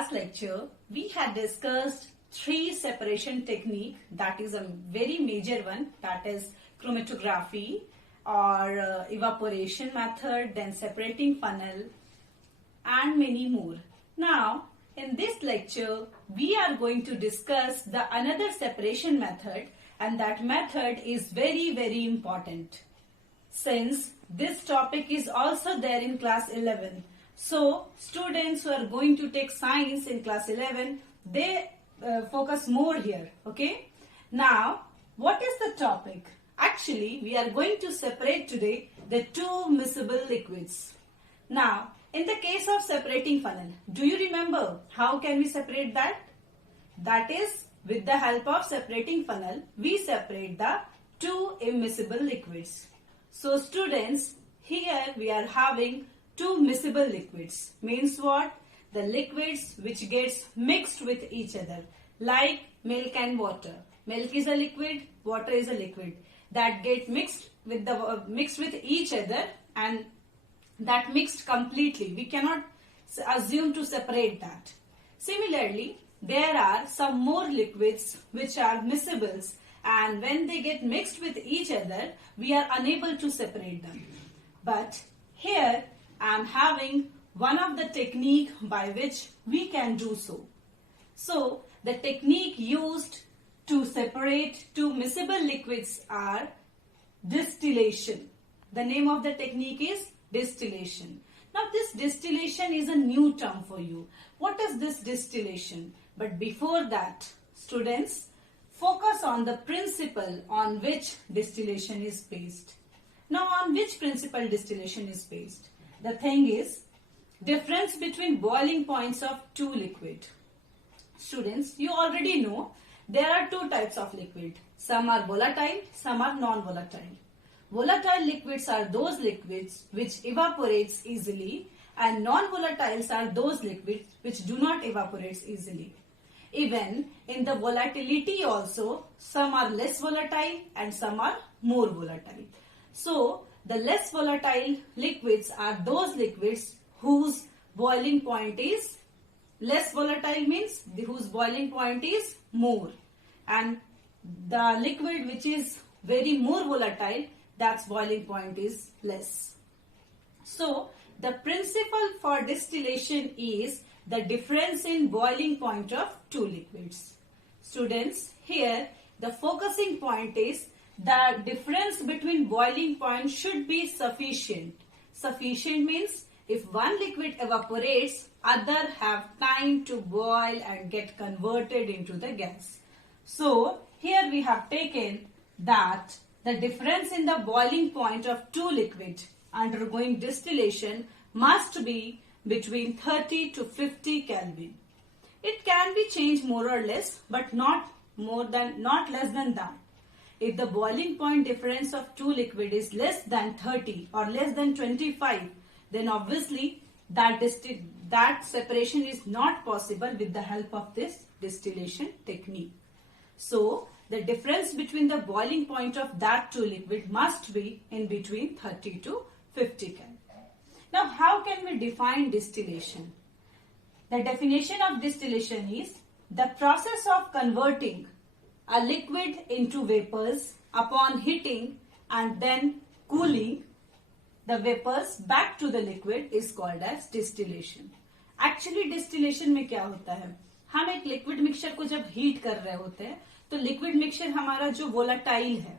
last lecture, we had discussed three separation technique, that is a very major one, that is chromatography or evaporation method, then separating funnel and many more. Now, in this lecture, we are going to discuss the another separation method, and that method is very important. Since this topic is also there in class 11. So, students who are going to take science in class 11, they focus more here, okay? Now, what is the topic? Actually, we are going to separate today the two miscible liquids. Now, in the case of separating funnel, do you remember how can we separate that? That is, with the help of separating funnel, we separate the two immiscible liquids. So, students, here we are having two miscible liquids. Means what? The liquids which gets mixed with each other, like milk and water. Milk is a liquid, water is a liquid that get mixed with each other, and that mixed completely. We cannot assume to separate that. Similarly, there are some more liquids which are miscibles, and when they get mixed with each other, we are unable to separate them. But here I am having one of the technique by which we can do so. So, the technique used to separate two miscible liquids are distillation. The name of the technique is distillation. Now, this distillation is a new term for you. What is this distillation? But before that, students, focus on the principle on which distillation is based. Now, on which principle distillation is based? The thing is, difference between boiling points of two liquid. Students, you already know there are two types of liquid. Some are volatile, some are non-volatile. Volatile liquids are those liquids which evaporates easily, and non-volatiles are those liquids which do not evaporate easily. Even in the volatility also, some are less volatile and some are more volatile. So, the less volatile liquids are those liquids whose boiling point is less volatile, means whose boiling point is more, and the liquid which is very more volatile, that's boiling point is less. So, the principle for distillation is the difference in boiling point of two liquids. Students, here the focusing point is the difference between boiling point should be sufficient. Sufficient means if one liquid evaporates, other have time to boil and get converted into the gas. So, here we have taken that the difference in the boiling point of two liquids undergoing distillation must be between 30 to 50 Kelvin. It can be changed more or less, but not less than that. If the boiling point difference of two liquid is less than 30 or less than 25, then obviously that separation is not possible with the help of this distillation technique. So, the difference between the boiling point of that two liquid must be in between 30 to 50 Kelvin. Now, how can we define distillation? The definition of distillation is the process of converting a liquid into vapors upon heating and then cooling the vapors back to the liquid is called as distillation. Actually, distillation में क्या होता है? हम एक liquid mixture को जब heat कर रहे होते हैं, तो लिक्विड मिक्सचर हमारा जो वोलाटाइल है,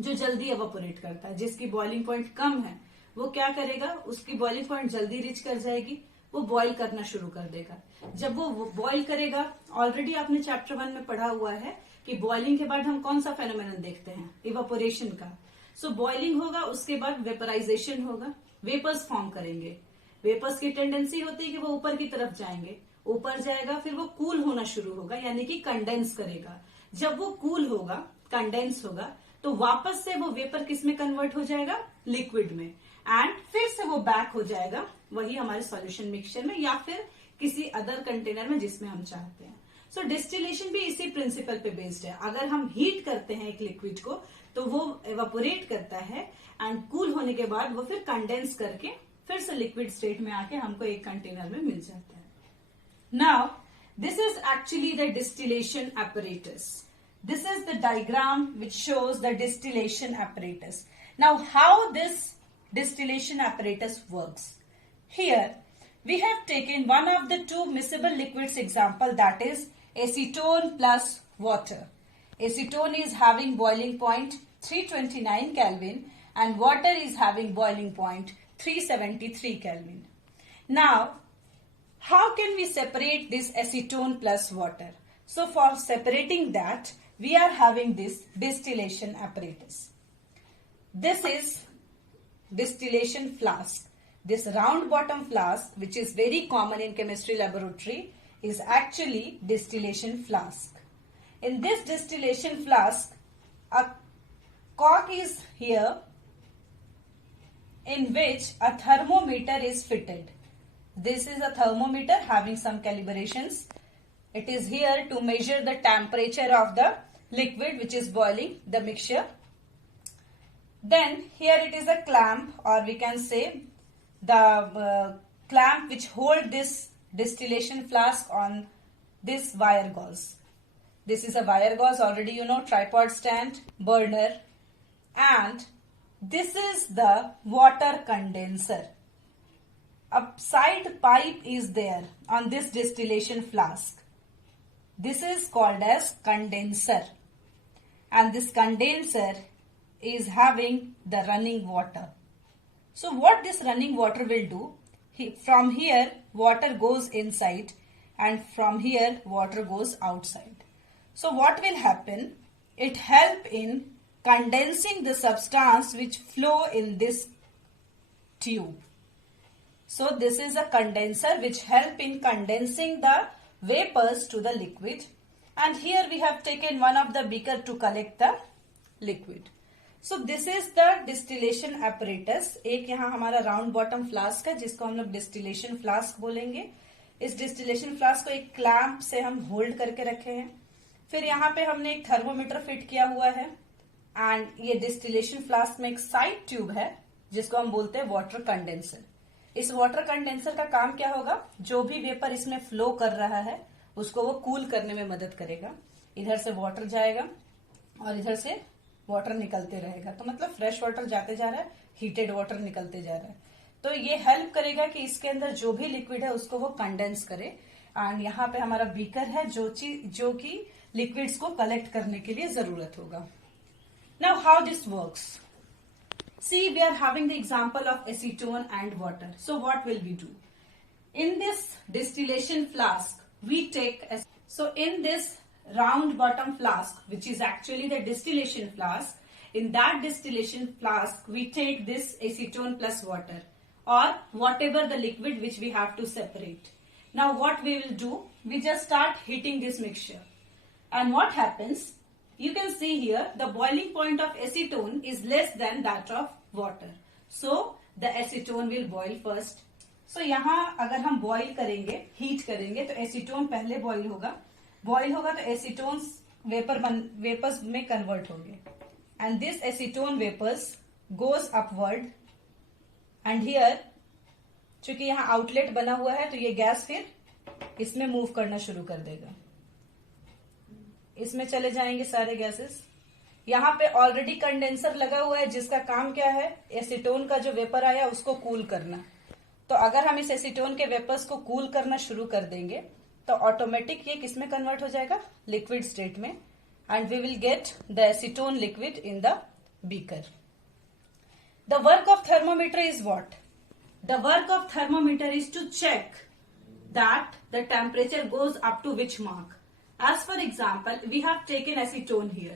जो जल्दी एवापोरेट करता है, जिसकी बॉइलिंग पॉइंट कम है, वो क्या करेगा? उसकी बॉइलिंग पॉइंट जल्दी रीच कर जाएगी, वो बॉईल करना शुरू कर देगा. जब वो बॉईल करेगा, ऑलरेडी आपने चैप्टर 1 में पढ़ा हुआ है कि बॉइलिंग के बाद हम कौन सा फेनोमेनन देखते हैं? इवापोरेशन का. सो बॉइलिंग होगा, उसके बाद वेपराइजेशन होगा, वेपर्स फॉर्म करेंगे. वेपर्स की टेंडेंसी होती है कि वो ऊपर की तरफ जाएंगे, ऊपर जाएगा, फिर वो कूल होना शुरू होगा, यानी कि कंडेंस करेगा. जब वो कूल होगा, कंडेंस होगा, तो वापस से वो वेपर किस में कन्वर्ट हो जाएगा? लिक्विड में, एंड फिर से वो बैक हो जाएगा वही हमारे सॉल्यूशन मिक्सचर में या फिर किसी अदर कंटेनर में जिसमें हम चाहते हैं. सो डिस्टिलेशन भी इसी प्रिंसिपल पे बेस्ड है. अगर हम हीट करते हैं एक लिक्विड को तो वो एवापोरेट करता है एंड कूल होने के बाद वो फिर कंडेंस करके फिर से लिक्विड स्टेट में आके हमको एक कंटेनर में मिल जाता है. Now, this is actually the distillation apparatus. This is the diagram which shows the distillation apparatus. Now, how this distillation apparatus works? Here, we have taken one of the two miscible liquids example, that is acetone plus water. Acetone is having boiling point 329 Kelvin and water is having boiling point 373 Kelvin. Now, how can we separate this acetone plus water? So for separating that, we are having this distillation apparatus. This is distillation flask. This round bottom flask, which is very common in chemistry laboratory, is actually distillation flask. In this distillation flask, a cork is here in which a thermometer is fitted. This is a thermometer having some calibrations. It is here to measure the temperature of the liquid which is boiling, the mixture. Then here it is a clamp, or we can say the clamp which hold this distillation flask on this wire gauze. This is a wire gauze, already you know, tripod stand, burner, and this is the water condenser. A side pipe is there on this distillation flask. This is called as condenser, and this condenser is having the running water. So what this running water will do, from here water goes inside and from here water goes outside. So what will happen? It help in condensing the substance which flow in this tube. So this is a condenser which help in condensing the vapors to the liquid, and here we have taken one of the beaker to collect the liquid. So this is the distillation apparatus. एक यहाँ हमारा round bottom flask है जिसको हम लोग distillation flask बोलेंगे. इस distillation flask को एक क्लैंप से हम होल्ड करके रखे हैं. फिर यहाँ पे हमने एक थर्मोमीटर फिट किया हुआ है, एंड ये डिस्टिलेशन फ्लास्क में एक साइड ट्यूब है जिसको हम बोलते हैं वाटर कंडेंसर. इस वाटर कंडेंसर का काम क्या होगा? जो भी वेपर इसमें फ्लो कर रहा है उसको वो कूल करने में मदद करेगा. इधर से वाटर जाएगा और इधर से वाटर निकलते रहेगा. तो मतलब फ्रेश वाटर जाते जा रहा है, हीटेड वाटर निकलते जा रहा है. तो ये हेल्प करेगा कि इसके अंदर जो भी लिक्विड है उसको वो कंडेंस करे. एंड यहाँ पे हमारा बीकर है जो कि लिक्विड्स को कलेक्ट करने के लिए जरूरत होगा. Now how this works? See, we are having the example of acetone and water. So what will we do? In this distillation flask, we take, so in this round bottom flask, which is actually the distillation flask, in that distillation flask, we take this acetone plus water or whatever the liquid which we have to separate. Now what we will do? We just start heating this mixture. And what happens? You can see here the boiling point of acetone is less than that of water. So the acetone will boil first. So यहाँ अगर हम boil करेंगे, heat करेंगे तो acetone पहले boil होगा. Boil होगा तो acetones vapors में convert होंगे. And this acetone vapors goes upward. And here चूंकि यहाँ outlet बना हुआ है तो ये गैस फिर इसमें move करना शुरू कर देगा. इसमें चले जाएंगे सारे गैसेस. यहाँ पे ऑलरेडी कंडेंसर लगा हुआ है जिसका काम क्या है? एसीटोन का जो वेपर आया उसको कूल करना. तो अगर हम इस एसीटोन के वेपर्स को कूल करना शुरू कर देंगे तो ऑटोमेटिक ये किसमें कन्वर्ट हो जाएगा? लिक्विड स्टेट में. And we will get the acetone liquid in the beaker. The work of thermometer is what? The work of thermometer is to check that the temperature goes up to which mark. As for example, we have taken acetone here.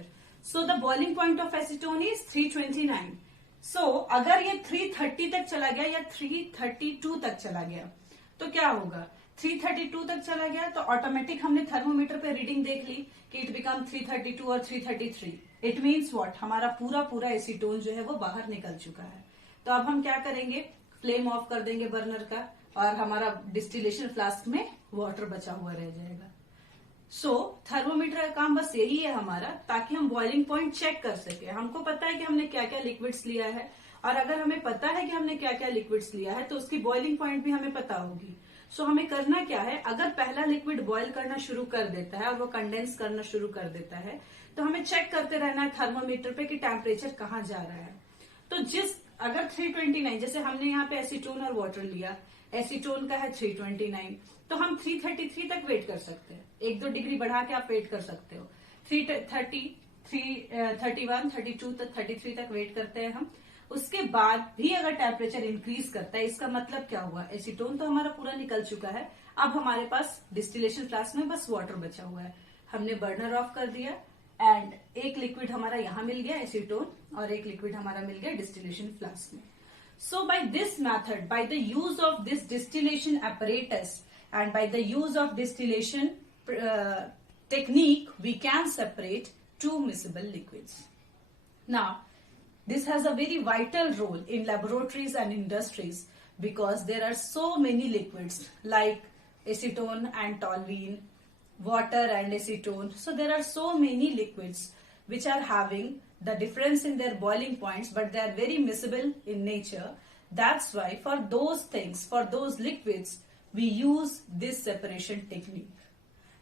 So the boiling point of acetone is 329. So अगर ये 330 तक चला गया या 332 तक चला गया तो क्या होगा? 332 तक चला गया तो ऑटोमेटिक हमने थर्मोमीटर पे रीडिंग देख ली कि इट बिकम 332 और 333. It means what? हमारा पूरा एसीटोन जो है वो बाहर निकल चुका है. तो अब हम क्या करेंगे? फ्लेम ऑफ कर देंगे बर्नर का और हमारा डिस्टिलेशन फ्लास्क में वाटर बचा हुआ रह जाएगा. सो थर्मोमीटर का काम बस यही है हमारा, ताकि हम बॉइलिंग पॉइंट चेक कर सके. हमको पता है कि हमने क्या क्या लिक्विड्स लिया है, और अगर हमें पता है कि हमने क्या क्या लिक्विड्स लिया है तो उसकी बॉइलिंग पॉइंट भी हमें पता होगी. सो हमें करना क्या है, अगर पहला लिक्विड बॉईल करना शुरू कर देता है और वो कंडेंस करना शुरू कर देता है तो हमें चेक करते रहना है थर्मोमीटर पे कि टेम्परेचर कहाँ जा रहा है। तो अगर 329, जैसे हमने यहाँ पे एसीटोन और वाटर लिया, एसीटोन का है 329, तो हम 333 तक वेट कर सकते हैं। 1-2 डिग्री बढ़ा के आप वेट कर सकते हो। 330, 331, 32 तक, 33 तक वेट करते हैं हम। उसके बाद भी अगर टेम्परेचर इंक्रीज करता है, इसका मतलब क्या हुआ, एसीटोन तो हमारा पूरा निकल चुका है, अब हमारे पास डिस्टिलेशन फ्लास्क में बस वाटर बचा हुआ है। हमने बर्नर ऑफ कर दिया एंड एक लिक्विड हमारा यहाँ मिल गया एसीटोन और एक लिक्विड हमारा मिल गया डिस्टिलेशन फ्लास्क में। So by this method, by the use of this distillation apparatus and by the use of distillation technique, we can separate two miscible liquids. Now, this has a very vital role in laboratories and industries because there are so many liquids like acetone and toluene, water and acetone. So there are so many liquids which are having the difference in their boiling points, but they are very miscible in nature. That's why for those things, for those liquids, we use this separation technique.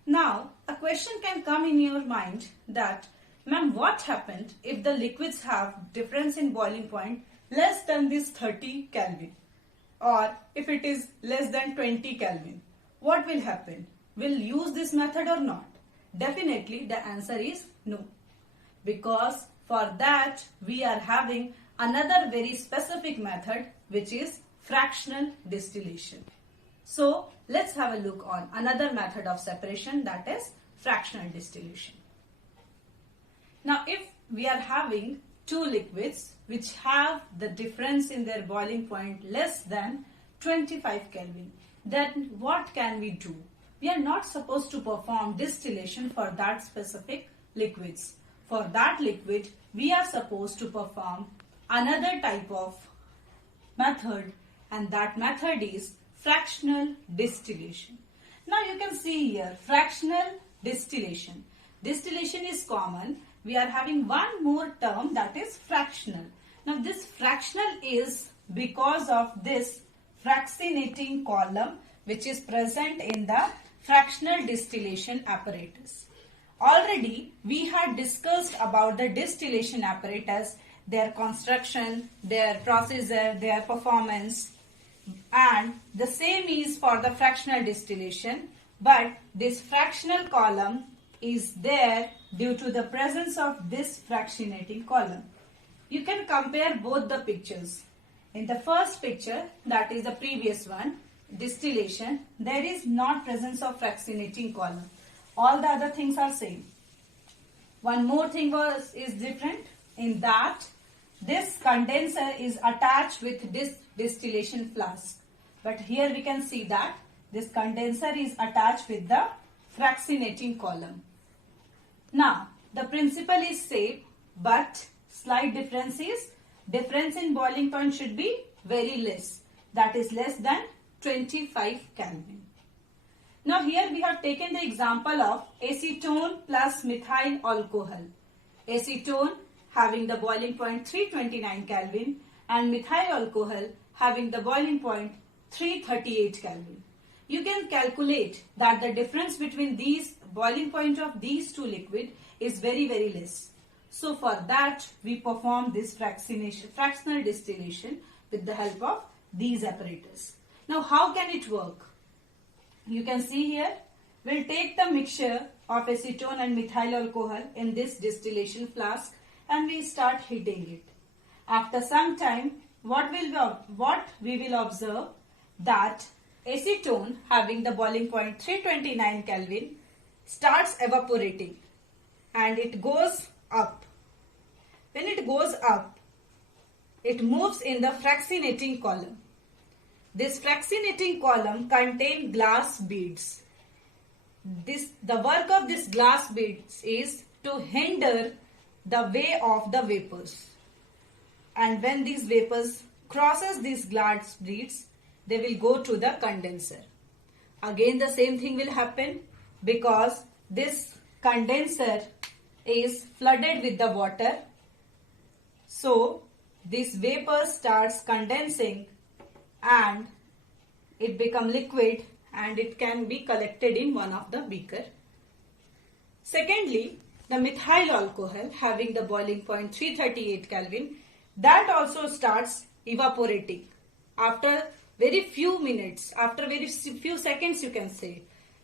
Now, a question can come in your mind that, ma'am, what happened if the liquids have difference in boiling point less than this 30 Kelvin? Or if it is less than 20 Kelvin, what will happen? Will use this method or not? Definitely the answer is no. Because for that we are having another very specific method which is fractional distillation. So let's have a look on another method of separation, that is fractional distillation. Now if we are having two liquids which have the difference in their boiling point less than 25 Kelvin, then what can we do? We are not supposed to perform distillation for that specific liquids. For that liquid, we are supposed to perform another type of method, and that method is fractional distillation. Now you can see here fractional distillation. Distillation is common. We are having one more term, that is fractional. Now this fractional is because of this fractionating column which is present in the fractional distillation apparatus. Already we had discussed about the distillation apparatus, their construction, their procedure, their performance, and the same is for the fractional distillation, but this fractional column is there due to the presence of this fractionating column. You can compare both the pictures. In the first picture, that is the previous one, distillation, there is not presence of fractionating column. All the other things are same. One more thing is different in that this condenser is attached with this distillation flask. But here we can see that this condenser is attached with the fractionating column. Now, the principle is same, but slight difference is difference in boiling point should be very less. That is less than 25 Kelvin. Now here we have taken the example of acetone plus methyl alcohol. Acetone having the boiling point 329 Kelvin and methyl alcohol having the boiling point 338 Kelvin. You can calculate that the difference between these boiling point of these two liquid is very less. So for that we perform this fractional distillation with the help of these apparatus. Now how can it work? You can see here, we'll take the mixture of acetone and methyl alcohol in this distillation flask and we start heating it. After some time, what we will observe that acetone having the boiling point 329 Kelvin starts evaporating and it goes up. When it goes up, it moves in the fractionating column. This fractionating column contains glass beads. The work of this glass beads is to hinder the way of the vapors. And when these vapors crosses these glass beads, they will go to the condenser. Again the same thing will happen because this condenser is flooded with the water. So this vapor starts condensing and it become liquid and it can be collected in one of the beaker. Secondly, the methyl alcohol having the boiling point 338 Kelvin, that also starts evaporating after very few minutes, after very few seconds you can say.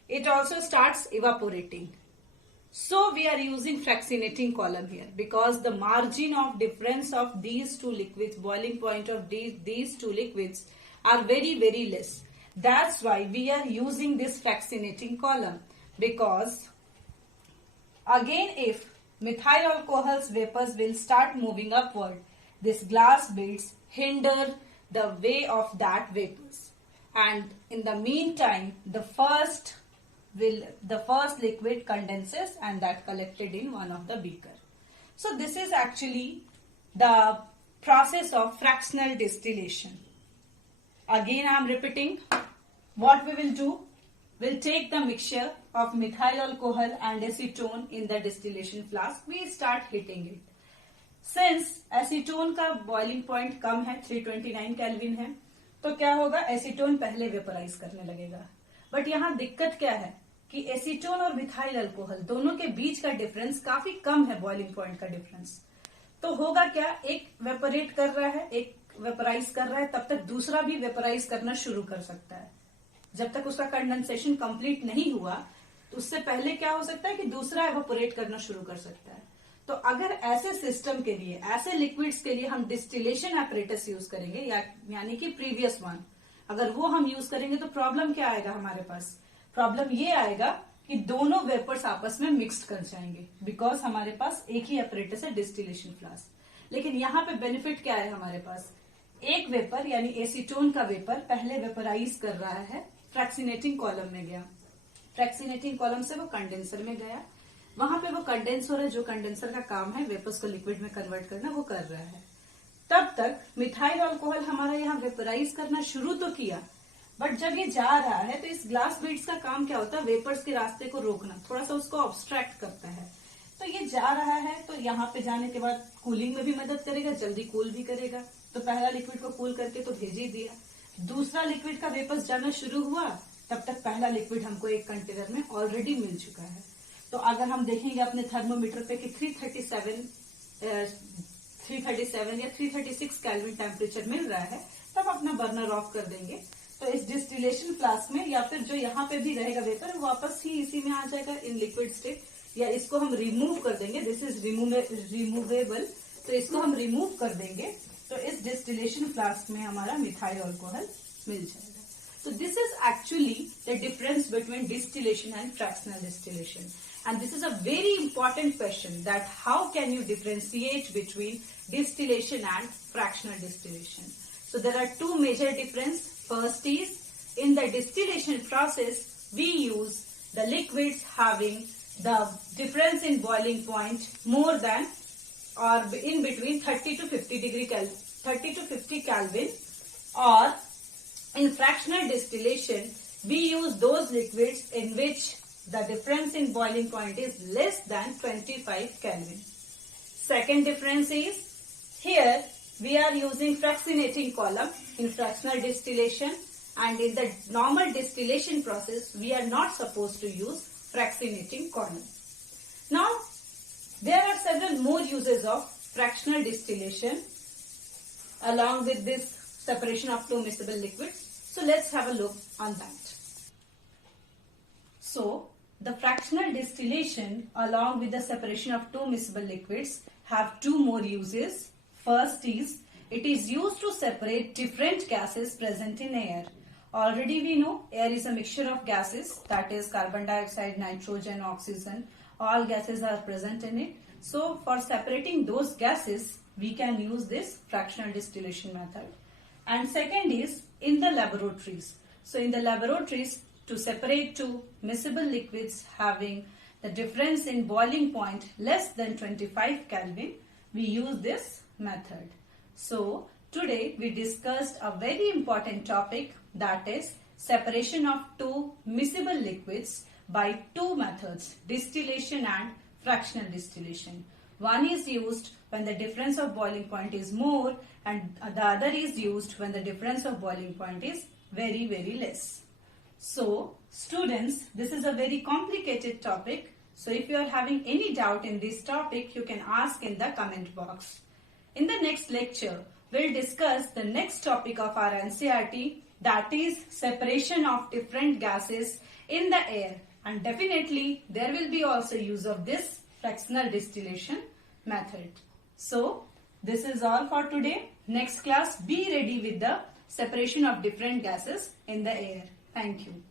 It also starts evaporating. So we are using fractionating column here because the margin of difference of these two liquids, boiling point of these two liquids are very less. That's why we are using this fractionating column, because again if methyl alcohol's vapors will start moving upward, this glass beads hinder the way of that vapors, and in the meantime the first liquid condenses and that collected in one of the beaker. So this is actually the process of fractional distillation. Again I am repeating, what we will do, we'll take the mixture of methyl alcohol and acetone in the distillation flask. We start heating it. Since acetone का boiling point कम है, 329 kelvin है, तो क्या होगा, acetone पहले vaporise करने लगेगा. But यहाँ दिक्कत क्या है कि एसीटोन और मिथाइल अल्कोहल दोनों के बीच का डिफरेंस काफी कम है, बॉइलिंग पॉइंट का डिफरेंस. तो होगा क्या, एक वेपरेट कर रहा है, एक वेपराइज कर रहा है, तब तक दूसरा भी वेपराइज करना शुरू कर सकता है. जब तक उसका कंडेंसेशन कंप्लीट नहीं हुआ, तो उससे पहले क्या हो सकता है कि दूसरा एवोपरेट करना शुरू कर सकता है. तो अगर ऐसे सिस्टम के लिए, ऐसे लिक्विड्स के लिए हम डिस्टिलेशन एपरेटस यूज करेंगे, यानी कि प्रीवियस वन, अगर वो हम यूज करेंगे तो प्रॉब्लम क्या आएगा हमारे पास, प्रॉब्लम ये आएगा कि दोनों वेपर्स आपस में मिक्स्ड कर जाएंगे, बिकॉज हमारे पास एक ही एपरेटस है, डिस्टिलेशन फ्लास्क. लेकिन यहाँ पे बेनिफिट क्या है, हमारे पास एक वेपर यानी एसीटोन का वेपर पहले वेपराइज कर रहा है, फ्रैक्सीनेटिंग कॉलम में गया, फ्रैक्सीनेटिंग कॉलम से वो कंडेंसर में गया, वहां पे वो कंडेंस हो रहा है, जो कंडेंसर का काम है वेपर्स को लिक्विड में कन्वर्ट करना, वो कर रहा है. तब तक मिथाइल अल्कोहल हमारा यहाँ वेपराइज करना शुरू तो किया, बट जब ये जा रहा है तो इस ग्लास बीड्स का काम क्या होता है, वेपर्स के रास्ते को रोकना, थोड़ा सा उसको ऑब्स्ट्रैक्ट करता है. तो ये जा रहा है, तो यहाँ पे जाने के बाद कूलिंग में भी मदद करेगा, जल्दी कूल भी करेगा. तो पहला लिक्विड को कूल करके तो भेज ही दिया, दूसरा लिक्विड का वेपर्स जाना शुरू हुआ, तब तक पहला लिक्विड हमको एक कंटेनर में ऑलरेडी मिल चुका है. तो अगर हम देखेंगे अपने थर्मोमीटर पे कि 337 या 336 केल्विन टेम्परेचर मिल रहा है, तब अपना बर्नर ऑफ कर देंगे. तो इस डिस्टिलेशन फ्लास्क में या फिर जो यहाँ पे भी रहेगा वेपर, वापस ही इसी में आ जाएगा इन लिक्विड स्टेट, या इसको हम रिमूव कर देंगे. दिस इज रिमूवेबल, तो इसको हम रिमूव कर देंगे, तो इस डिस्टिलेशन फ्लास्क में हमारा मिथाइल अल्कोहल मिल जाएगा. So this is actually the difference between distillation and fractional distillation, and this is a very important question, that how can you differentiate between distillation and fractional distillation. So there are two major differences. First is, in the distillation process we use the liquids having the difference in boiling point more than or in between 30 to 50 Kelvin, or in fractional distillation we use those liquids in which the difference in boiling point is less than 25 Kelvin. Second difference is, here we are using fractionating column in fractional distillation, and in the normal distillation process we are not supposed to use fractionating column. Now there are several more uses of fractional distillation along with this separation of two miscible liquids. So let's have a look on that. So the fractional distillation along with the separation of two miscible liquids have two more uses. First is, it is used to separate different gases present in air. Already we know air is a mixture of gases, that is carbon dioxide, nitrogen, oxygen, all gases are present in it. So for separating those gases we can use this fractional distillation method. And second is in the laboratories. So in the laboratories, to separate two miscible liquids having the difference in boiling point less than 25 Kelvin, we use this method. So today we discussed a very important topic, that is separation of two miscible liquids by two methods, distillation and fractional distillation. One is used when the difference of boiling point is more, and the other is used when the difference of boiling point is very less. So, students, this is a very complicated topic. So, if you are having any doubt in this topic, you can ask in the comment box. In the next lecture, we'll discuss the next topic of our NCERT, that is separation of different gases in the air. And definitely, there will be also use of this fractional distillation method. So, this is all for today. Next class, be ready with the separation of different gases in the air. Thank you.